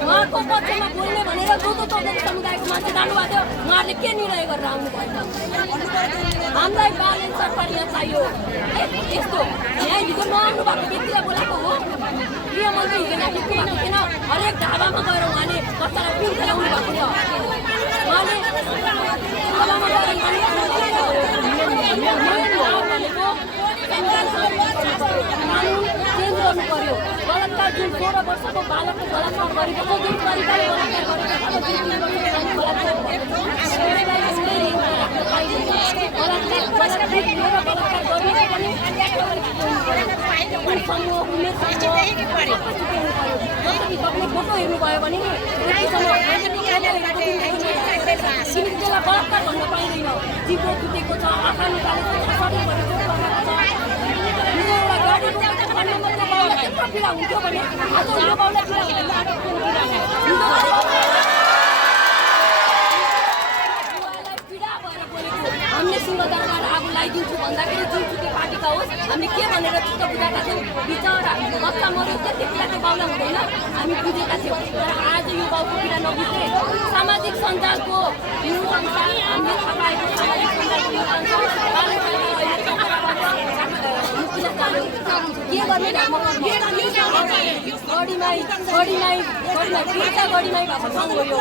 उहाँको पक्षमा बोल्ने भनेर जो चौधरी समुदायको मान्छे जानुभएको थियो उहाँहरूले के निर्णय गरेर आउनुभएछ हामीलाई बालन सरकार यहाँ चाहियो यस्तो यहाँ हिजो नआउनु भएको व्यक्तिलाई बोलाएको हो गृहमन्त्री हिजो नपुग्नु भएको थिएन हरेक ढाबामा गएर उहाँले कतालाई पिल खेलाउनु भएको थियो उहाँले ढाबामा गएर कानुन चेन्ज गर्नु पर्यो बलात्कार जुन 16 वर्षको बालकको बलात्कार गरेको छ जुन तरिकाले फोटो हेर्नुभयो भने त्यसलाई बलात्कार भन्न पाइँदैन जिब्रो टुटेको छ आँखा निकालेको छ सबै गरेको पीडा हुन्थ्यो भने आज यो बाउलाई पीडा भएर बोलेको हामीले सिंहदरबार आगो लगाइदिन्छु भन्दाखेरि जुनसुकै पार्टीका होस् हामीले के भनेर चित्त बुझाएका थियौँ बिचरा बच्चा मऱ्यो त्यति पीडा चाहिँ बाउलाई हुँदैन हामी बुझेका थियौँ तर आज यो बाउको पीडा नबुझे सामाजिक सञ्जालको न्युज अनुसार हामीले थाहा पाएको सामाजिक सञ्जालको न्युज अनुसार के गर्ने गढीमाई भएको सङ्घ हो यो